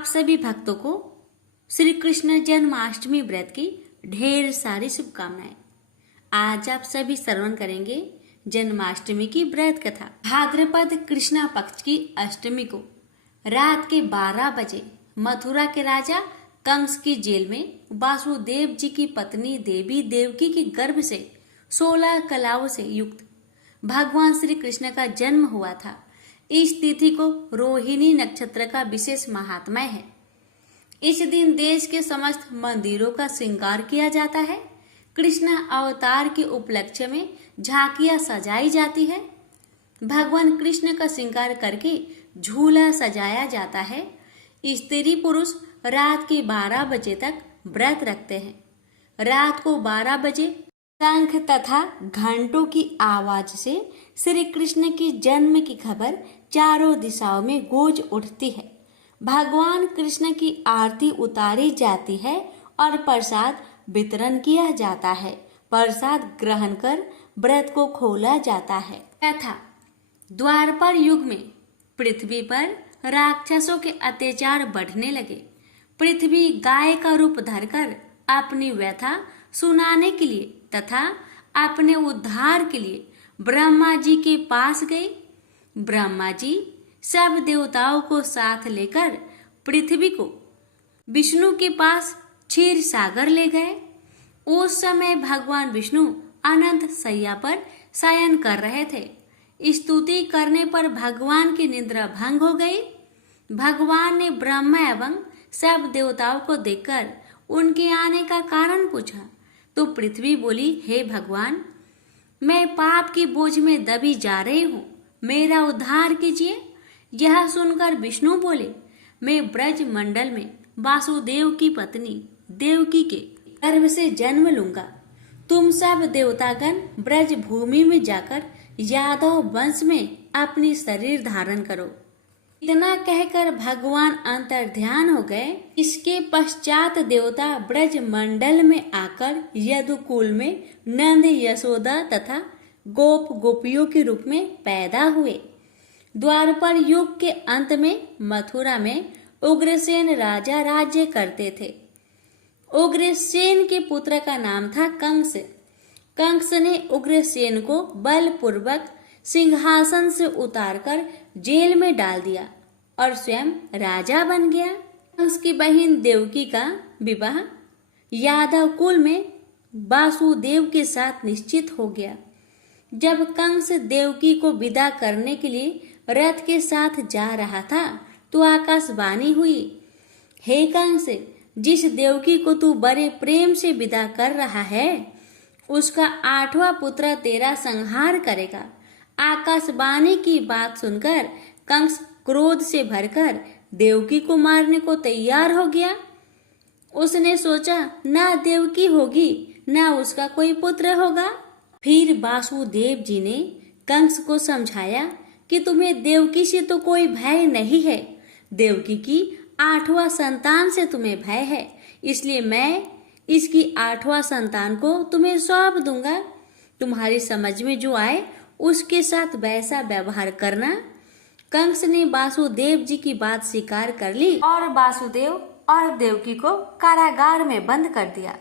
आप सभी भक्तों को श्री कृष्ण जन्माष्टमी व्रत की ढेर सारी शुभकामनाएं। आज आप सभी श्रवण करेंगे जन्माष्टमी की व्रत कथा। भाद्रपद कृष्णा पक्ष की अष्टमी को रात के 12 बजे मथुरा के राजा कंस की जेल में वासुदेव जी की पत्नी देवी देवकी के गर्भ से 16 कलाओं से युक्त भगवान श्री कृष्ण का जन्म हुआ था। इस तिथि को रोहिणी नक्षत्र का विशेष महात्म्य है। इस दिन देश के समस्त मंदिरों का श्रृंगार किया जाता है। कृष्ण अवतार के उपलक्ष्य में झांकियां सजाई जाती है। भगवान कृष्ण का श्रृंगार करके झूला सजाया जाता है। स्त्री पुरुष रात के 12 बजे तक व्रत रखते हैं। रात को 12 बजे शंख तथा घंटों की आवाज से श्री कृष्ण की जन्म की खबर चारों दिशाओं में गूंज उठती है। भगवान कृष्ण की आरती उतारी जाती है और प्रसाद वितरण किया जाता है। प्रसाद ग्रहण कर व्रत को खोला जाता है। तथा द्वापर युग में पृथ्वी पर राक्षसों के अत्याचार बढ़ने लगे। पृथ्वी गाय का रूप धरकर अपनी व्यथा सुनाने के लिए तथा अपने उद्धार के लिए ब्रह्मा जी के पास गए। ब्रह्मा जी सब देवताओं को साथ लेकर पृथ्वी को विष्णु के पास क्षीर सागर ले गए। उस समय भगवान विष्णु अनंत शैया पर शयन कर रहे थे। स्तुति करने पर भगवान की निद्रा भंग हो गई। भगवान ने ब्रह्मा एवं सब देवताओं को देखकर उनके आने का कारण पूछा तो पृथ्वी बोली, हे भगवान, मैं पाप की बोझ में दबी जा रही हूँ, मेरा उद्धार कीजिए। यह सुनकर विष्णु बोले, मैं ब्रज मंडल में वासुदेव की पत्नी देवकी के गर्भ से जन्म लूंगा। तुम सब देवतागण ब्रज भूमि में जाकर यादव वंश में अपनी शरीर धारण करो। इतना कहकर भगवान अंतर्ध्यान हो गए। इसके पश्चात देवता ब्रज मंडल में आकर यदुकुल में नंद यशोदा तथा गोप गोपियों के रूप में पैदा हुए। द्वापर युग के अंत में मथुरा में उग्रसेन राजा राज्य करते थे। उग्रसेन के पुत्र का नाम था कंस। कंस ने उग्रसेन को बलपूर्वक सिंहासन से उतारकर जेल में डाल दिया और स्वयं राजा बन गया। कंस की बहन देवकी का विवाह यादव कुल में वासुदेव के साथ निश्चित हो गया। जब कंस देवकी को विदा करने के लिए रथ के साथ जा रहा था तो आकाशवाणी हुई, हे कंस, जिस देवकी को तू बड़े प्रेम से विदा कर रहा है उसका 8वां पुत्र तेरा संहार करेगा। आकाशवाणी की बात सुनकर कंस क्रोध से भरकर देवकी को मारने को तैयार हो गया। उसने सोचा, ना देवकी होगी ना उसका कोई पुत्र होगा। फिर वासुदेव जी ने कंस को समझाया कि तुम्हें देवकी से तो कोई भय नहीं है, देवकी की 8वां संतान से तुम्हें भय है, इसलिए मैं इसकी 8वां संतान को तुम्हें सौंप दूंगा। तुम्हारी समझ में जो आए उसके साथ वैसा व्यवहार करना। कंस ने वासुदेव जी की बात स्वीकार कर ली और वासुदेव और देवकी को कारागार में बंद कर दिया।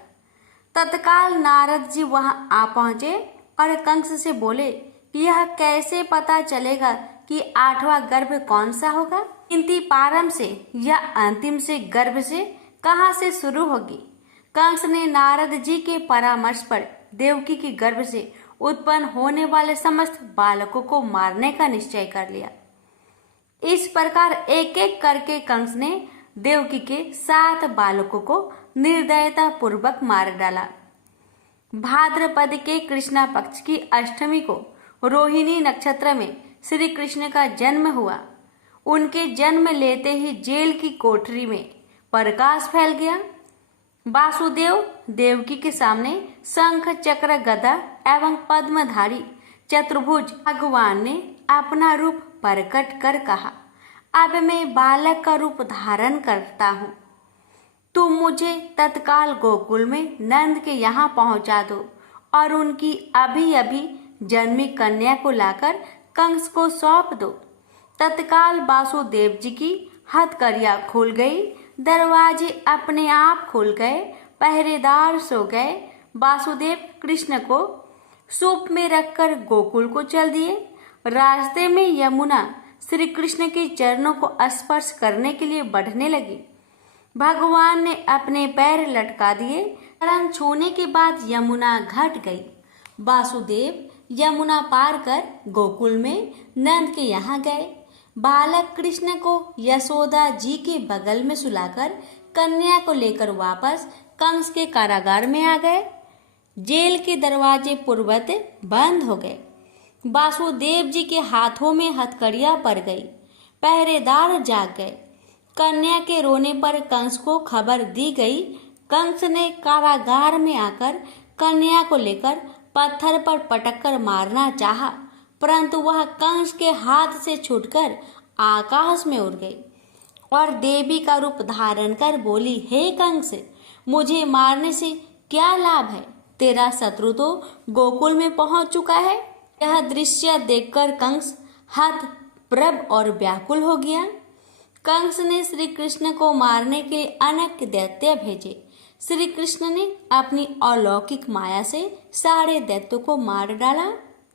तत्काल नारद जी वहां आ पहुंचे और कंस से बोले कि यह कैसे पता चलेगा कि 8वां गर्भ कौन सा होगा? गिनती प्रारंभ से या अंतिम से गर्भ से कहां से शुरू होगी? कंस ने नारद जी के परामर्श पर देवकी के गर्भ से उत्पन्न होने वाले समस्त बालकों को मारने का निश्चय कर लिया। इस प्रकार एक एक करके कंस ने देवकी के 7 बालकों को निर्दयता पूर्वक मार डाला। भाद्रपद के कृष्णा पक्ष की अष्टमी को रोहिणी नक्षत्र में श्री कृष्ण का जन्म हुआ। उनके जन्म लेते ही जेल की कोठरी में प्रकाश फैल गया। वासुदेव देवकी के सामने शंख चक्र गदा एवं पद्मधारी चतुर्भुज भगवान ने अपना रूप प्रकट कर कहा, अब मैं बालक का रूप धारण करता हूँ। तुम मुझे तत्काल गोकुल में नंद के यहाँ पहुँचा दो और उनकी अभी अभी जन्मी कन्या को लाकर कंस को सौंप दो। तत्काल वासुदेव जी की हथकड़ियाँ खुल गई, दरवाजे अपने आप खुल गए, पहरेदार सो गए। वासुदेव कृष्ण को सूप में रखकर गोकुल को चल दिए। रास्ते में यमुना श्री कृष्ण के चरणों को स्पर्श करने के लिए बढ़ने लगी। भगवान ने अपने पैर लटका दिए। चरण छूने के बाद यमुना घट गई। वासुदेव यमुना पार कर गोकुल में नंद के यहाँ गए। बालक कृष्ण को यशोदा जी के बगल में सुलाकर कन्या को लेकर वापस कंस के कारागार में आ गए। जेल के दरवाजे पूर्वत बंद हो गए। वासुदेव जी के हाथों में हथकड़ियाँ पड़ गई। पहरेदार जाग गए। कन्या के रोने पर कंस को खबर दी गई। कंस ने कारागार में आकर कन्या को लेकर पत्थर पर पटककर मारना चाहा, परंतु वह कंस के हाथ से छूटकर आकाश में उड़ गई और देवी का रूप धारण कर बोली, हे कंस, मुझे मारने से क्या लाभ है? तेरा शत्रु तो गोकुल में पहुंच चुका है। यह दृश्य देखकर कंस हतप्रभ और व्याकुल हो गया। कंस ने श्री कृष्ण को मारने के लिए अनेक दैत्य भेजे। श्री कृष्ण ने अपनी अलौकिक माया से सारे दैत्यों को मार डाला।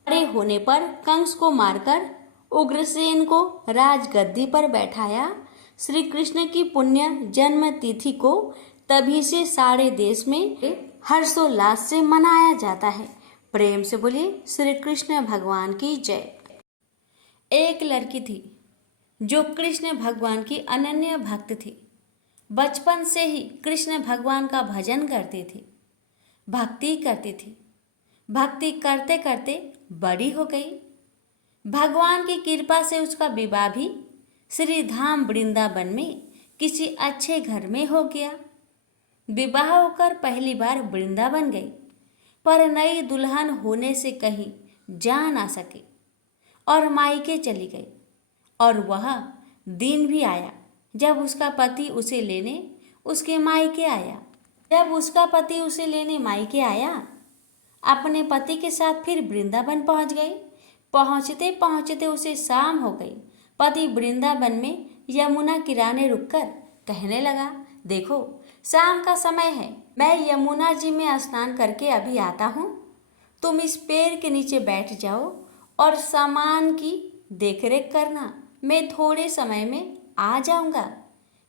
बड़े होने पर कंस को मारकर उग्रसेन को राजगद्दी पर बैठाया। श्री कृष्ण की पुण्य जन्म तिथि को तभी से सारे देश में हर्षोल्लास से मनाया जाता है। प्रेम से बोलिए श्री कृष्ण भगवान की जय। एक लड़की थी जो कृष्ण भगवान की अनन्य भक्त थी। बचपन से ही कृष्ण भगवान का भजन करती थी, भक्ति करती थी। भक्ति करते करते बड़ी हो गई। भगवान की कृपा से उसका विवाह भी श्री धाम वृंदावन में किसी अच्छे घर में हो गया। विवाह होकर पहली बार वृंदावन गई, पर नई दुल्हन होने से कहीं जा ना सकी और मायके चली गई। और वह दिन भी आया जब उसका पति उसे लेने उसके मायके आया। जब उसका पति उसे लेने मायके आया, अपने पति के साथ फिर वृंदावन पहुंच गई। पहुंचते पहुंचते उसे शाम हो गई। पति वृंदावन में यमुना किनारे रुककर कहने लगा, देखो शाम का समय है, मैं यमुना जी में स्नान करके अभी आता हूँ। तुम इस पेड़ के नीचे बैठ जाओ और सामान की देखरेख करना। मैं थोड़े समय में आ जाऊंगा,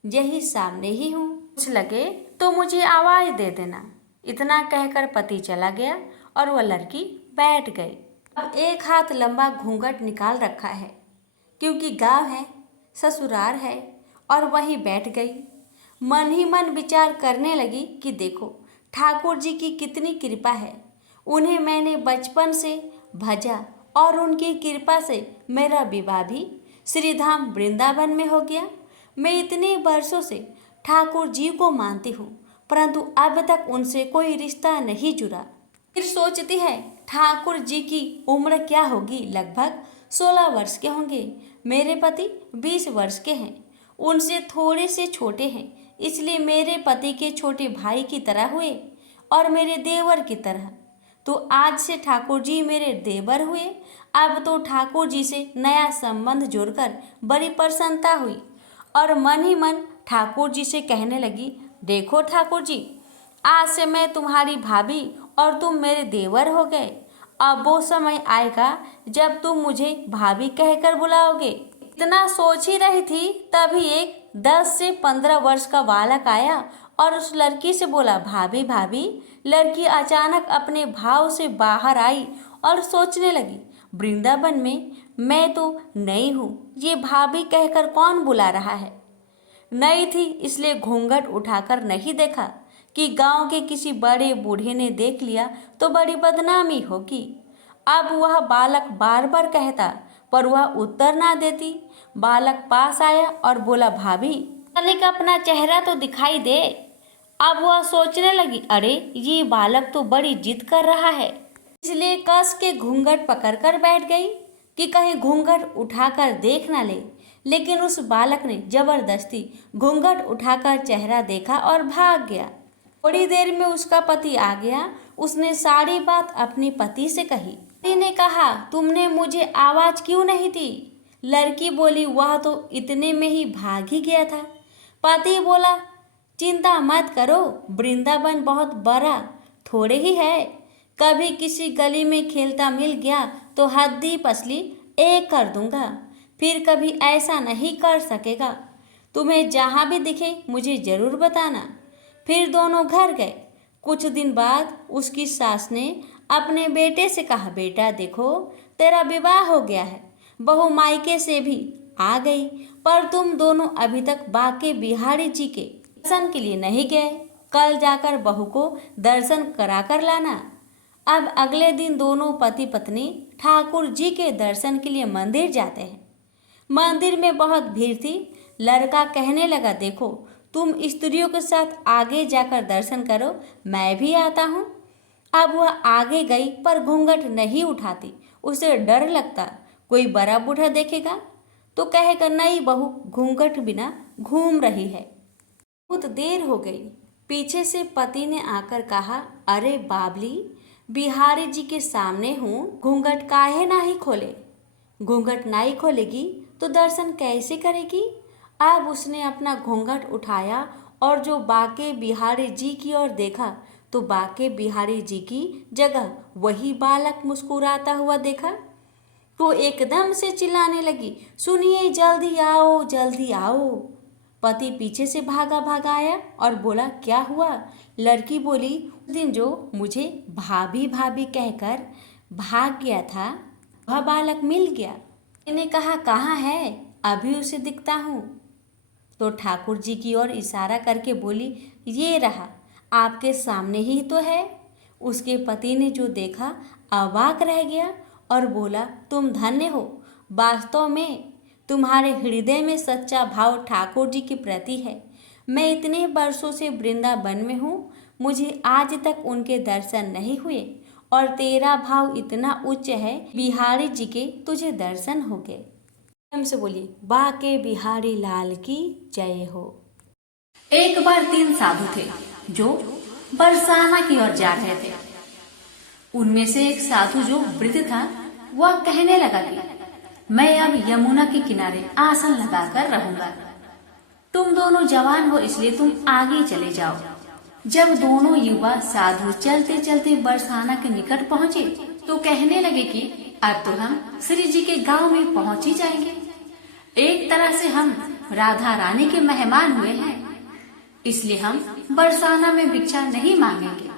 यही सामने ही हूँ। कुछ लगे तो मुझे आवाज दे देना। इतना कहकर पति चला गया और वह लड़की बैठ गई। अब एक हाथ लंबा घूंघट निकाल रखा है, क्योंकि गांव है, ससुराल है, और वहीं बैठ गई। मन ही मन विचार करने लगी कि देखो ठाकुर जी की कितनी कृपा है। उन्हें मैंने बचपन से भजा और उनकी कृपा से मेरा विवाह भी श्रीधाम वृंदावन में हो गया। मैं इतने वर्षों से ठाकुर जी को मानती हूँ, परंतु अब तक उनसे कोई रिश्ता नहीं जुड़ा। फिर सोचती है ठाकुर जी की उम्र क्या होगी, लगभग 16 वर्ष के होंगे। मेरे पति 20 वर्ष के हैं, उनसे थोड़े से छोटे हैं, इसलिए मेरे पति के छोटे भाई की तरह हुए और मेरे देवर की तरह। तो आज से ठाकुर जी मेरे देवर हुए। अब तो ठाकुर जी से नया संबंध जोड़कर बड़ी प्रसन्नता हुई और मन ही मन ठाकुर जी से कहने लगी, देखो ठाकुर जी, आज से मैं तुम्हारी भाभी और तुम मेरे देवर हो गए। अब वो समय आएगा जब तुम मुझे भाभी कहकर बुलाओगे। इतना सोच ही रही थी, तभी एक 10 से 15 वर्ष का बालक आया और उस लड़की से बोला, भाभी भाभी। लड़की अचानक अपने भाव से बाहर आई और सोचने लगी, वृंदावन में मैं तो नई हूँ, ये भाभी कहकर कौन बुला रहा है। नई थी इसलिए घूंघट उठाकर नहीं देखा कि गांव के किसी बड़े बूढ़े ने देख लिया तो बड़ी बदनामी होगी। अब वह बालक बार बार कहता, पर वह उत्तर ना देती। बालक पास आया और बोला, भाभी तनिक अपना चेहरा तो दिखाई दे। अब वह सोचने लगी, अरे ये बालक तो बड़ी जिद कर रहा है, इसलिए कस के घूंघट पकड़कर बैठ गई कि कहीं घूंघट उठाकर देख ना ले। लेकिन उस बालक ने जबरदस्ती घूंघट उठाकर चेहरा देखा और भाग गया। थोड़ी देर में उसका पति आ गया। उसने सारी बात अपने पति से कही। पति ने कहा, तुमने मुझे आवाज क्यों नहीं दी? लड़की बोली, वह तो इतने में ही भाग ही गया था। पति बोला, चिंता मत करो, वृंदावन बहुत बड़ा थोड़े ही है। कभी किसी गली में खेलता मिल गया तो हड्डी पसली एक कर दूंगा, फिर कभी ऐसा नहीं कर सकेगा। तुम्हें जहाँ भी दिखे मुझे जरूर बताना। फिर दोनों घर गए। कुछ दिन बाद उसकी सास ने अपने बेटे से कहा, बेटा देखो, तेरा विवाह हो गया है, बहू मायके से भी आ गई, पर तुम दोनों अभी तक बाके बिहारी जी के दर्शन के लिए नहीं गए। कल जाकर बहू को दर्शन करा कर लाना। अब अगले दिन दोनों पति पत्नी ठाकुर जी के दर्शन के लिए मंदिर जाते हैं। मंदिर में बहुत भीड़ थी। लड़का कहने लगा, देखो तुम स्त्रियों के साथ आगे जाकर दर्शन करो, मैं भी आता हूँ। अब वह आगे गई पर घूंघट नहीं उठाती। उसे डर लगता कोई बड़ा बूढ़ा देखेगा तो कहेगा, नहीं बहू घूंघट बिना घूम रही है। बहुत देर हो गई। पीछे से पति ने आकर कहा, अरे बाबली, बिहारी जी के सामने हूँ, घूंघट काहे ना ही खोले। घूंघट नहीं खोलेगी तो दर्शन कैसे करेगी। अब उसने अपना घूंघट उठाया और जो बाके बिहारी जी की ओर देखा तो बाके बिहारी जी की जगह वही बालक मुस्कुराता हुआ देखा। तो एकदम से चिल्लाने लगी, सुनिए, जल्दी आओ, जल्दी आओ। पति पीछे से भागा भागा आया और बोला, क्या हुआ। लड़की बोली, उस दिन जो मुझे भाभी भाभी कहकर भाग गया था वह बालक मिल गया। मैंने कहा, कहाँ है, अभी उसे दिखता हूँ। तो ठाकुर जी की ओर इशारा करके बोली, ये रहा, आपके सामने ही तो है। उसके पति ने जो देखा अवाक रह गया और बोला, तुम धन्य हो, वास्तव में तुम्हारे हृदय में सच्चा भाव ठाकुर जी के प्रति है। मैं इतने वर्षों से वृंदावन में हूँ, मुझे आज तक उनके दर्शन नहीं हुए और तेरा भाव इतना उच्च है, बिहारी जी के तुझे दर्शन हो गए। से बोली, बाके बिहारी लाल की जय हो। एक बार 3 साधु थे जो बरसाना की ओर जा रहे थे। उनमें से एक साधु जो वृद्ध था वह कहने लगा कि मैं अब यमुना के किनारे आसन लगाकर रहूंगा। तुम दोनों जवान हो इसलिए तुम आगे चले जाओ। जब दोनों युवा साधु चलते चलते बरसाना के निकट पहुँचे तो कहने लगे कि अब तो हम श्री जी के गांव में पहुँच ही जाएंगे। एक तरह से हम राधा रानी के मेहमान हुए हैं, इसलिए हम बरसाना में भिक्षा नहीं मांगेंगे।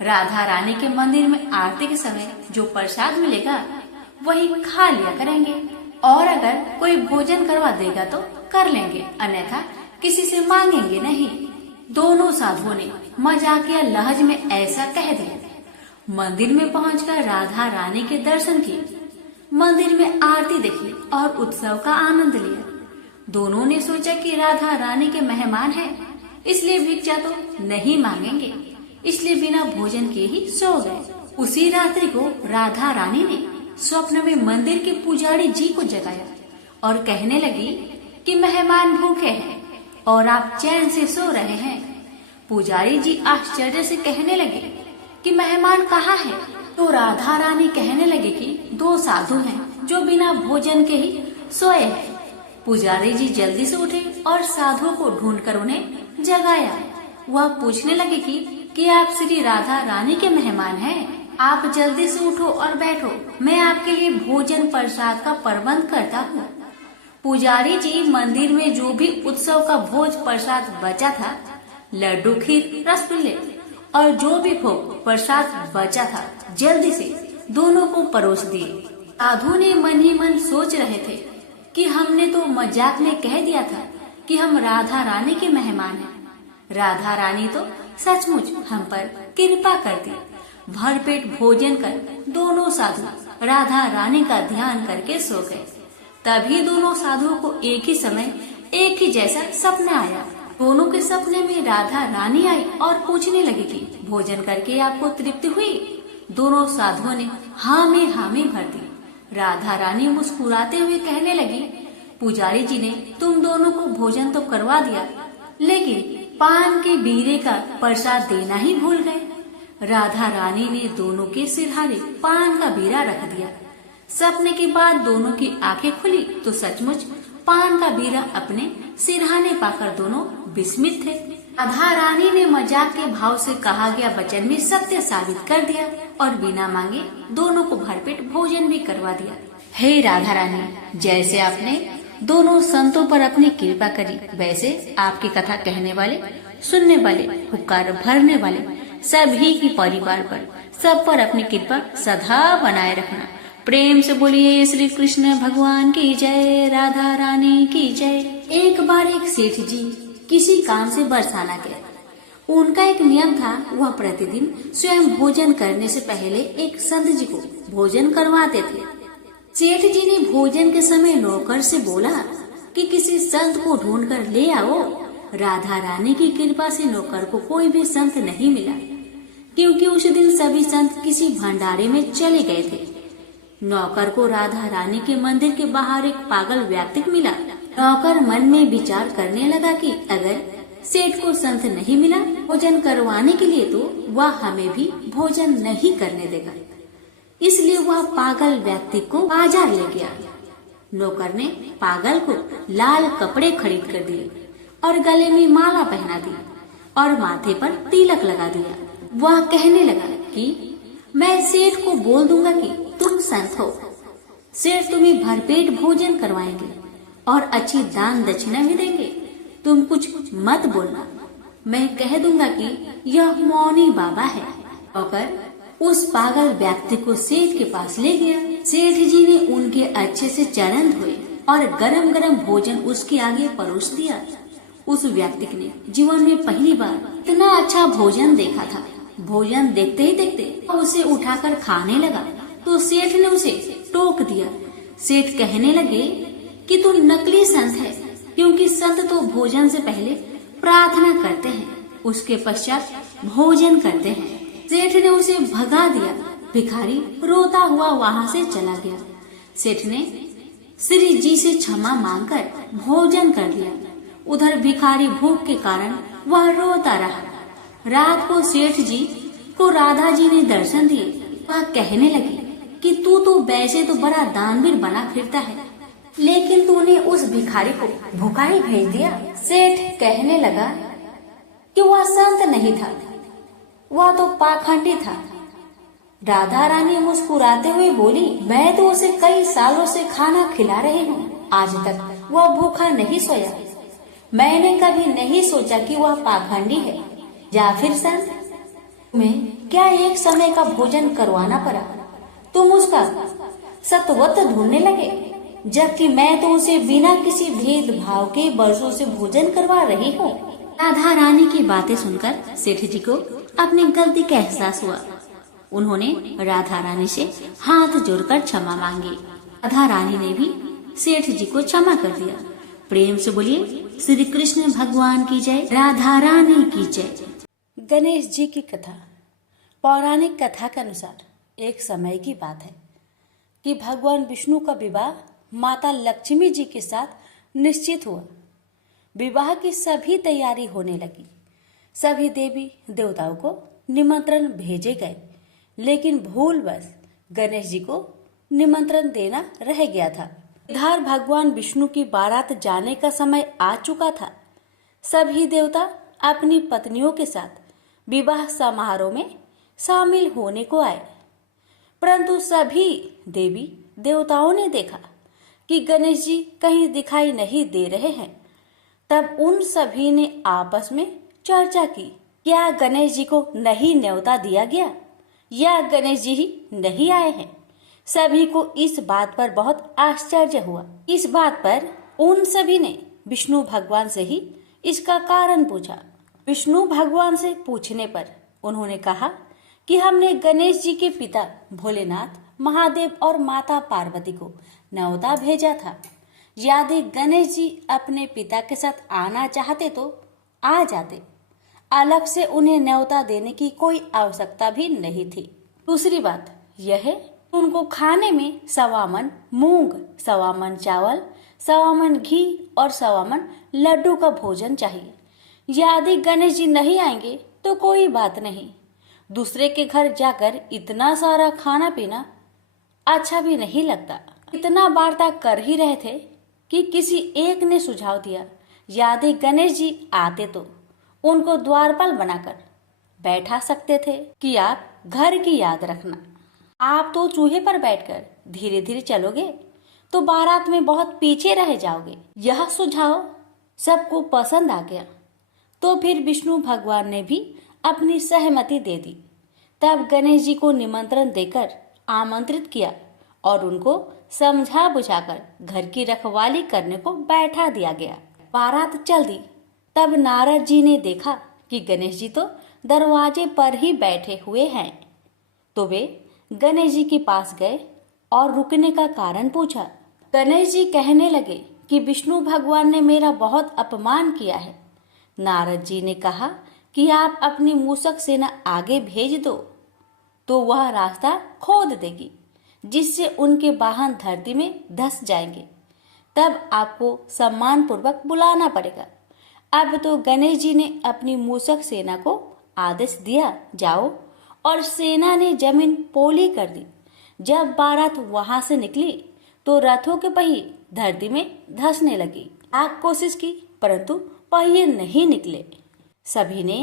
राधा रानी के मंदिर में आरती के समय जो प्रसाद मिलेगा वही खा लिया करेंगे, और अगर कोई भोजन करवा देगा तो कर लेंगे, अन्यथा किसी से मांगेंगे नहीं। दोनों साधुओं ने मजाकिया लहज में ऐसा कह दिया। मंदिर में पहुंचकर राधा रानी के दर्शन किए, मंदिर में आरती देखी और उत्सव का आनंद लिया। दोनों ने सोचा कि राधा रानी के मेहमान हैं, इसलिए भिक्षा तो नहीं मांगेंगे, इसलिए बिना भोजन के ही सो गए। उसी रात्रि को राधा रानी ने स्वप्न में मंदिर के पुजारी जी को जगाया और कहने लगी कि मेहमान भूखे हैं और आप चैन से सो रहे हैं। पुजारी जी आश्चर्य से कहने लगे कि मेहमान कहाँ हैं? तो राधा रानी कहने लगे कि 2 साधु हैं जो बिना भोजन के ही सोए हैं। पुजारी जी जल्दी से उठे और साधुओं को ढूंढकर उन्हें जगाया। वह पूछने लगे कि आप श्री राधा रानी के मेहमान हैं? आप जल्दी से उठो और बैठो, मैं आपके लिए भोजन प्रसाद का प्रबंध करता हूँ। पुजारी जी मंदिर में जो भी उत्सव का भोज प्रसाद बचा था, लड्डू, खीर, रसगुल्ले और जो भी भोग प्रसाद बचा था, जल्दी से दोनों को परोस दिए। साधु ने मन ही मन सोच रहे थे कि हमने तो मजाक में कह दिया था कि हम राधा रानी के मेहमान हैं। राधा रानी तो सचमुच हम पर कृपा कर दी। भरपेट भोजन कर दोनों साधु राधा रानी का ध्यान करके सो गए। तभी दोनों साधुओं को एक ही समय एक ही जैसा सपना आया। दोनों के सपने में राधा रानी आई और पूछने लगी कि भोजन करके आपको तृप्ति हुई? दोनों साधुओं ने हाँ में भर दी। राधा रानी मुस्कुराते हुए कहने लगी, पुजारी जी ने तुम दोनों को भोजन तो करवा दिया, लेकिन पान के बीरे का प्रसाद देना ही भूल गए। राधा रानी ने दोनों के सिरहाने पान का बीरा रख दिया। सपने के बाद दोनों की आंखें खुली तो सचमुच पान का बीरा अपने सिरहाने पाकर दोनों विस्मित थे। राधा रानी ने मजाक के भाव से कहा गया वचन भी सत्य साबित कर दिया और बिना मांगे दोनों को भरपेट भोजन भी करवा दिया। हे राधा रानी, जैसे आपने दोनों संतों पर अपनी कृपा करी, वैसे आपकी कथा कहने वाले, सुनने वाले, हुक्कार भरने वाले सभी की परिवार पर, सब पर अपनी कृपा सदा बनाए रखना। प्रेम से बोलिए श्री कृष्ण भगवान की जय, राधा रानी की जय। एक बार एक सेठ जी किसी काम से बरसाना गए। उनका एक नियम था, वह प्रतिदिन स्वयं भोजन करने से पहले एक संत जी को भोजन करवाते थे। सेठ जी ने भोजन के समय नौकर से बोला कि किसी संत को ढूंढ कर ले आओ। राधा रानी की कृपा से नौकर को कोई भी संत नहीं मिला, क्योंकि उस दिन सभी संत किसी भंडारे में चले गए थे। नौकर को राधा रानी के मंदिर के बाहर एक पागल व्यक्ति मिला। नौकर मन में विचार करने लगा कि अगर सेठ को संत नहीं मिला भोजन करवाने के लिए, तो वह हमें भी भोजन नहीं करने देगा। इसलिए वह पागल व्यक्ति को बाजार ले गया। नौकर ने पागल को लाल कपड़े खरीद कर दिए और गले में माला पहना दी और माथे पर तिलक लगा दिया। वह कहने लगा कि मैं सेठ को बोल दूंगा कि तुम संत हो। सेठ तुम्हें भरपेट भोजन करवाएंगे और अच्छी दान दक्षिणा भी देंगे। तुम कुछ मत बोलना, मैं कह दूंगा कि यह मौनी बाबा है। और उस पागल व्यक्ति को सेठ के पास ले गया। सेठ जी ने उनके अच्छे से चरण धोए और गरम गरम भोजन उसके आगे परोस दिया। उस व्यक्ति ने जीवन में पहली बार इतना अच्छा भोजन देखा था। भोजन देखते ही देखते उसे उठाकर खाने लगा तो सेठ ने उसे टोक दिया। सेठ कहने लगे कि तू नकली संत है, क्योंकि संत तो भोजन से पहले प्रार्थना करते हैं, उसके पश्चात भोजन करते हैं। सेठ ने उसे भगा दिया। भिखारी रोता हुआ वहाँ से चला गया। सेठ ने श्री जी से क्षमा मांगकर भोजन कर दिया। उधर भिखारी भूख के कारण वह रोता रहा। रात को सेठ जी को राधा जी ने दर्शन दिए। वह कहने लगी कि तू तो वैसे तो बड़ा दानवीर बना फिरता है, लेकिन तूने उस भिखारी को भूखा ही भेज दिया। सेठ कहने लगा कि वह संत नहीं था, वह तो पाखंडी था। राधा रानी मुस्कुराते हुए बोली, मैं तो उसे कई सालों से खाना खिला रही हूँ, आज तक वह भूखा नहीं सोया। मैंने कभी नहीं सोचा कि वह पाखंडी है या फिर संत। तुम्हें क्या एक समय का भोजन करवाना पड़ा? तुम उसका सतवत ढूंढने लगे, जबकि मैं तो उसे बिना किसी भेदभाव के वर्षों से भोजन करवा रही हूँ। राधा रानी की बातें सुनकर सेठ जी को अपनी गलती का एहसास हुआ। उन्होंने राधा रानी से हाथ जोड़कर क्षमा मांगी। राधा रानी ने भी सेठ जी को क्षमा कर दिया। प्रेम से बोलिए श्री कृष्ण भगवान की जय, राधा रानी की जय। गणेश जी की कथा। पौराणिक कथा के अनुसार एक समय की बात है कि भगवान विष्णु का विवाह माता लक्ष्मी जी के साथ निश्चित हुआ। विवाह की सभी तैयारी होने लगी। सभी देवी देवताओं को निमंत्रण भेजे गए, लेकिन भूलवश गणेश जी को निमंत्रण देना रह गया था। इधर भगवान विष्णु की बारात जाने का समय आ चुका था। सभी देवता अपनी पत्नियों के साथ विवाह समारोह में शामिल होने को आए, परंतु सभी देवी देवताओं ने देखा कि गणेश जी कहीं दिखाई नहीं दे रहे हैं। तब उन सभी ने आपस में चर्चा की, क्या गणेश जी को नहीं न्योता दिया गया या गणेश जी ही नहीं आए हैं। सभी को इस बात पर बहुत आश्चर्य हुआ। इस बात पर उन सभी ने विष्णु भगवान से ही इसका कारण पूछा। विष्णु भगवान से पूछने पर उन्होंने कहा कि हमने गणेश जी के पिता भोलेनाथ, महादेव और माता पार्वती को न्योता भेजा था। यदि गणेश जी अपने पिता के साथ आना चाहते तो आ जाते, अलग से उन्हें न्योता देने की कोई आवश्यकता भी नहीं थी। दूसरी बात यह है, उनको खाने में 1.25 मन मूंग, 1.25 मन चावल, 1.25 मन घी और 1.25 मन लड्डू का भोजन चाहिए। यदि गणेश जी नहीं आएंगे तो कोई बात नहीं, दूसरे के घर जाकर इतना सारा खाना पीना अच्छा भी नहीं लगता। इतना वार्ता कर ही रहे थे कि किसी एक ने सुझाव दिया, यदि गणेश जी आते तो उनको द्वारपाल बनाकर बैठा सकते थे कि आप घर की याद रखना। आप तो चूहे पर बैठकर धीरे धीरे चलोगे तो बारात में बहुत पीछे रह जाओगे। यह सुझाव सबको पसंद आ गया तो फिर विष्णु भगवान ने भी अपनी सहमति दे दी। तब गणेश जी को निमंत्रण देकर आमंत्रित किया और उनको समझा बुझाकर घर की रखवाली करने को बैठा दिया गया। बारात चल दी। तब नारद जी ने देखा कि गणेश जी तो दरवाजे पर ही बैठे हुए हैं, तो वे गणेश जी के पास गए और रुकने का कारण पूछा। गणेश जी कहने लगे कि विष्णु भगवान ने मेरा बहुत अपमान किया है। नारद जी ने कहा कि आप अपनी मूषक सेना आगे भेज दो तो वह रास्ता खोद देगी, जिससे उनके वाहन धरती में धंस जाएंगे। तब आपको सम्मान पूर्वक बुलाना पड़ेगा। अब तो गणेश जी ने अपनी मूषक सेना को आदेश दिया, जाओ, और सेना ने जमीन पोली कर दी। जब बारात वहां से निकली तो रथों के पहिए धरती में धंसने लगी। लाख कोशिश की परंतु पहिए नहीं निकले। सभी ने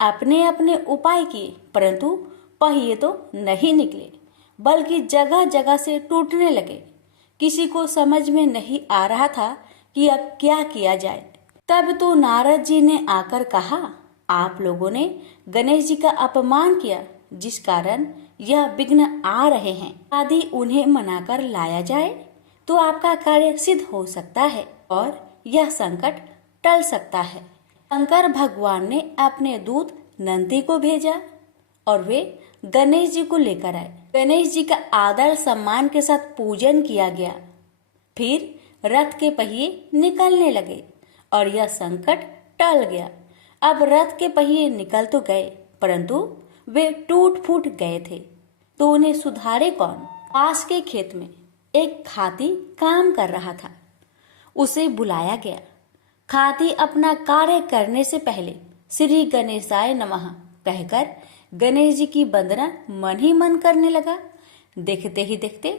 अपने अपने उपाय किए परंतु पहिए तो नहीं निकले, बल्कि जगह जगह से टूटने लगे। किसी को समझ में नहीं आ रहा था कि अब क्या किया जाए। तब तो नारद जी ने आकर कहा, आप लोगों ने गणेश जी का अपमान किया, जिस कारण यह विघ्न आ रहे हैं। यदि उन्हें मनाकर लाया जाए तो आपका कार्य सिद्ध हो सकता है और यह संकट टल सकता है। शंकर भगवान ने अपने दूत नंदी को भेजा और वे गणेश जी को लेकर आए। गणेश जी का आदर सम्मान के साथ पूजन किया गया। फिर रथ के पहिए निकलने लगे और यह संकट टल गया। अब रथ के पहिए निकल तो गए परंतु वे टूट फूट गए थे, तो उन्हें सुधारे कौन। पास के खेत में एक खाती काम कर रहा था। उसे बुलाया गया। खाती अपना कार्य करने से पहले श्री गणेशाय नमः कहकर गणेश जी की वंदना मन ही मन करने लगा। देखते ही देखते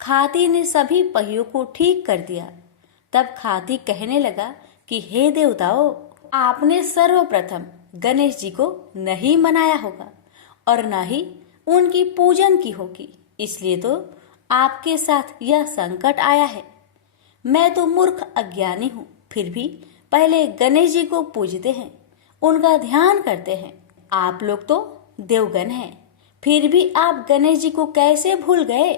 खाती ने सभी पहियों को ठीक कर दिया। तब खाती कहने लगा कि हे देवताओं, आपने सर्वप्रथम गणेश जी को नहीं मनाया होगा और न ही उनकी पूजन की होगी, इसलिए तो आपके साथ यह संकट आया है। मैं तो मूर्ख अज्ञानी हूँ, फिर भी पहले गणेश जी को पूजते हैं, उनका ध्यान करते हैं। आप लोग तो देवगण हैं, फिर भी आप गणेश जी को कैसे भूल गए।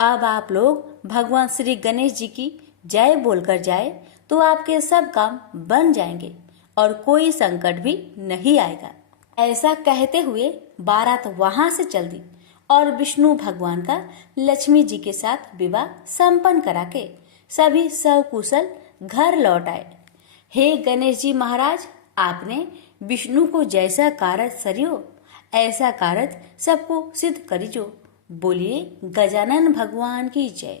अब आप लोग भगवान श्री गणेश जी की जय बोलकर जाए तो आपके सब काम बन जाएंगे और कोई संकट भी नहीं आएगा। ऐसा कहते हुए बारात वहां से चल दी और विष्णु भगवान का लक्ष्मी जी के साथ विवाह संपन्न करा के सभी सकुशल घर लौट आए। हे गणेश जी महाराज, आपने विष्णु को जैसा कार्य सरियो ऐसा कार्य सबको सिद्ध करिजो। बोलिए गजानन भगवान की जय।